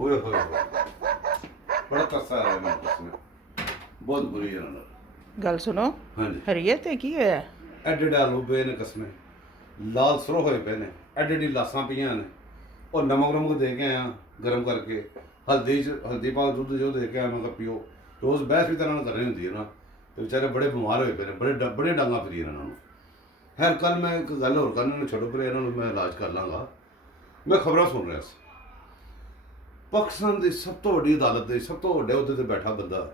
ਹੋਏ ਹੋਏ ਬੜਾ ਤਰਸਾ ਰਿਹਾ ਮੈਨੂੰ ਕਸਮ ਬਹੁਤ ਬੁਰੀ ਇਹਨਾਂ ਨਾਲ। ਗੱਲ ਸੁਣੋ, ਹਾਂਜੀ ਹਰੀਏ ਤੇ ਕੀ ਹੋਇਆ? ਐਡੇ ਆਲੂ ਪਏ ਨੇ ਕਸਮੇ, ਲਾਲ ਸਰੋਂ ਹੋਏ ਪਏ ਨੇ, ਐਡੀ ਲਾਸਾਂ ਪਈਆਂ ਨੇ। ਉਹ ਨਮਕ ਨਮਕ ਦੇ ਕੇ ਆਇਆ ਗਰਮ ਕਰਕੇ, ਹਲਦੀ ਪਾ ਦੁੱਧ ਜੋ ਦੇ ਕੇ ਆਇਆ, ਮੈਂ ਕਿਹਾ ਪੀਓ। ਰੋਜ਼ ਬਹਿਸ ਵੀ ਤਾਂ ਇਹਨਾਂ ਨੂੰ ਕਰਨੀ ਹੁੰਦੀ ਹੈ ਨਾ, ਤੇ ਵਿਚਾਰੇ ਬੜੇ ਬਿਮਾਰ ਹੋਏ ਪਏ ਨੇ, ਬੜੇ ਡਾਂਗਾਂ ਫਿਰੀਆਂ ਇਹਨਾਂ ਨੂੰ। ਖੈਰ ਕੱਲ੍ਹ ਮੈਂ ਇੱਕ ਗੱਲ ਹੋਰ ਕਰਨ ਨੂੰ ਛੱਡੋ, ਪਰ ਇਹਨਾਂ ਨੂੰ ਮੈਂ ਇਲਾਜ ਕਰ ਲਾਂਗਾ। ਮੈਂ ਖਬਰਾਂ ਸੁਣ ਰਿਹਾ ਸੀ, ਪਾਕਿਸਤਾਨ ਦੀ ਸਭ ਤੋਂ ਵੱਡੀ ਅਦਾਲਤ ਦੇ ਸਭ ਤੋਂ ਵੱਡੇ ਅਹੁਦੇ 'ਤੇ ਬੈਠਾ ਬੰਦਾ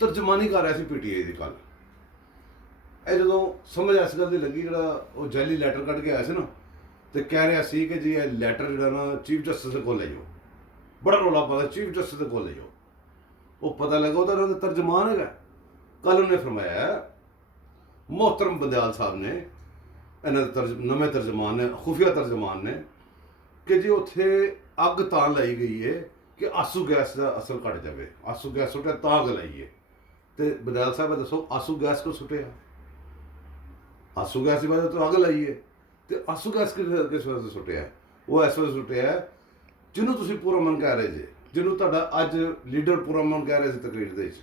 ਤਰਜਮਾਨੀ ਕਰ ਰਿਹਾ ਸੀ PTI ਦੀ ਕੱਲ੍ਹ। ਇਹ ਜਦੋਂ ਸਮਝ ਇਸ ਗੱਲ ਦੀ ਲੱਗੀ, ਜਿਹੜਾ ਉਹ ਜੈਲੀ ਲੈਟਰ ਕੱਢ ਕੇ ਆਇਆ ਸੀ ਨਾ, ਤੇ ਕਹਿ ਰਿਹਾ ਸੀ ਕਿ ਜੀ ਇਹ ਲੈਟਰ ਜਿਹੜਾ ਨਾ ਚੀਫ ਜਸਟਿਸ ਦੇ ਕੋਲ ਲੈ ਜਾਓ। ਬੜਾ ਰੌਲਾ ਪਾਉਂਦਾ ਚੀਫ ਜਸਟਿਸ ਦੇ ਕੋਲ ਲੈ ਜਾਓ। ਉਹ ਪਤਾ ਲੱਗਾ ਉਹਦਾ ਉਹਨਾਂ ਦਾ ਤਰਜਮਾਨ ਹੈਗਾ। ਕੱਲ੍ਹ ਉਹਨੇ ਫਰਮਾਇਆ, ਮੁਹਤਰਮ ਬੰਦਿਆਲ ਸਾਹਿਬ ਨੇ, ਇਹਨਾਂ ਦੇ ਨਵੇਂ ਤਰਜਮਾਨ ਨੇ, ਖੁਫੀਆ ਤਰਜਮਾਨ ਨੇ, ਕਿ ਜੀ ਉੱਥੇ ਅੱਗ ਤਾਂ ਲਾਈ ਗਈ ਹੈ ਕਿ ਆਸੂ ਗੈਸ ਦਾ ਅਸਰ ਘਟ ਜਾਵੇ। ਆਸੂ ਗੈਸ ਸੁੱਟਿਆ ਤਾਂ ਅੱਗ ਲਾਈ ਹੈ। ਤੇ ਬੰਦਿਆਲ ਸਾਹਿਬ ਦੱਸੋ ਆਸੂ ਗੈਸ ਕਿਉਂ ਸੁੱਟਿਆ? ਆਸੂ ਗੈਸ ਦੀ ਵਜ੍ਹਾ ਤੋਂ ਅੱਗ ਲਾਈ ਹੈ। ਤੇ ਆਸੂ ਗੈਸ ਕਿਸ ਵਜ੍ਹਾ ਤੋਂ ਸੁੱਟਿਆ? ਉਹ ਇਸ ਵਜ੍ਹਾ ਸੁੱਟਿਆ ਜਿਹਨੂੰ ਤੁਸੀਂ ਪੂਰਾ ਮਨ ਕਹਿ ਰਹੇ ਜੇ, ਜਿਹਨੂੰ ਤੁਹਾਡਾ ਅੱਜ ਲੀਡਰ ਪੂਰਾ ਮਨ ਕਹਿ ਰਹੇ ਸੀ ਤਕਰੀਰ ਦੇ ਵਿੱਚ।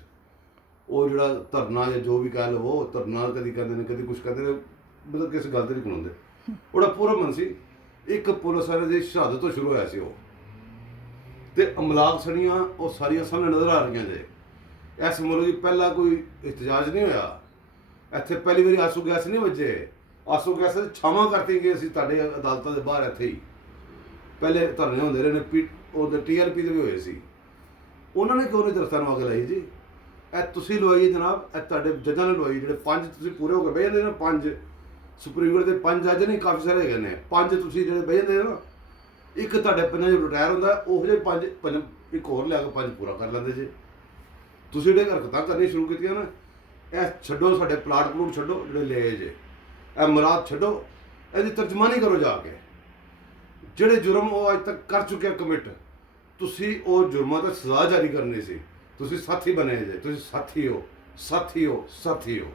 ਉਹ ਜਿਹੜਾ ਧਰਨਾ ਜਾਂ ਜੋ ਵੀ ਕਹਿ ਲਵੋ, ਧਰਨਾ ਕਦੀ ਕਹਿੰਦੇ ਨੇ, ਕਦੀ ਕੁਛ ਕਹਿੰਦੇ ਨੇ, ਮਤਲਬ ਕਿਸੇ ਗੱਲ ਤੇ ਨਹੀਂ ਖਲੋਂਦੇ। ਉਹਦਾ ਪੂਰਾ ਮਨ ਸੀ, ਇੱਕ ਪੁਲਿਸ ਵਾਲੇ ਦੀ ਸ਼ਹਾਦਤ ਤੋਂ ਸ਼ੁਰੂ ਹੋਇਆ ਸੀ ਉਹ, ਤੇ ਅਮਲਾਕ ਸੜੀਆਂ ਉਹ ਸਾਰੀਆਂ ਸਾਹਮਣੇ ਨਜ਼ਰ ਆ ਰਹੀਆਂ ਜੇ। ਇਸ ਮੁਲਕ ਵਿੱਚ ਪਹਿਲਾਂ ਕੋਈ ਇhtਜਾਜ ਨਹੀਂ ਹੋਇਆ। ਇੱਥੇ ਪਹਿਲੀ ਵਾਰੀ ਆਸੂ ਗੈਸ ਨਹੀਂ ਵੱਜੇ। ਆਸੂ ਗੈਸ ਛਾਵਾਂ ਕਰਤੀ ਗਏ ਸੀ ਤੁਹਾਡੇ ਅਦਾਲਤਾਂ ਦੇ ਬਾਹਰ। ਇੱਥੇ ਹੀ ਪਹਿਲੇ ਧਰਨੇ ਹੁੰਦੇ ਰਹੇ ਨੇ, ਉਹਦੇ TRP ਦੇ ਵੀ ਹੋਏ ਸੀ। ਉਹਨਾਂ ਨੇ ਕਿਉਂ ਨਹੀਂ ਦਰਖਤਾਂ ਨੂੰ ਅੱਗ ਲਾਈ ਜੀ? ਇਹ ਤੁਸੀਂ ਲਵਾਈ ਜਨਾਬ, ਇਹ ਤੁਹਾਡੇ ਜੱਜਾਂ ਨੇ ਲਵਾਈ। ਜਿਹੜੇ 5 ਤੁਸੀਂ ਪੂਰੇ ਹੋ ਕੇ ਬਹਿ ਜਾਂਦੇ ਨਾ, 5 ਸੁਪਰੀਮ ਕੋਰਟ ਦੇ 5 ਜੱਜ ਨਹੀਂ, ਕਾਫੀ ਸਾਰੇ ਹੈਗੇ ਨੇ। 5 ਤੁਸੀਂ ਜਿਹੜੇ ਬਹਿ ਜਾਂਦੇ ਨਾ, ਇੱਕ ਤੁਹਾਡੇ 5 ਜੋ ਰਿਟਾਇਰ ਹੁੰਦਾ, ਉਹ ਜਿਹੇ 5 ਇੱਕ ਹੋਰ ਲਿਆ ਕੇ 5 ਪੂਰਾ ਕਰ ਲੈਂਦੇ ਜੇ। ਤੁਸੀਂ ਜਿਹੜੇ ਹਰਕਤਾਂ ਕਰਨੀਆਂ ਸ਼ੁਰੂ ਕੀਤੀਆਂ ਨਾ, ਇਹ ਛੱਡੋ, ਸਾਡੇ ਪਲਾਟ ਛੱਡੋ ਜਿਹੜੇ ਲਏ ਜੇ, ਇਹ ਮੁਰਾਦ ਛੱਡੋ, ਇਹਦੀ ਤਰਜਮਾਨੀ ਕਰੋ ਜਾ ਕੇ। ਜਿਹੜੇ ਜੁਰਮ ਉਹ ਅੱਜ ਤੱਕ ਕਰ ਚੁੱਕਿਆ ਕਮਿਟ, ਤੁਸੀਂ ਉਹ ਜੁਰਮਾਂ ਤੇ ਸਜ਼ਾ ਜਾਰੀ ਕਰਨੀ ਸੀ। ਤੁਸੀਂ ਸਾਥੀ ਬਣੇ ਜੇ, ਤੁਸੀਂ ਸਾਥੀ ਹੋ, ਸਾਥੀ ਹੋ, ਸਾਥੀ ਹੋ।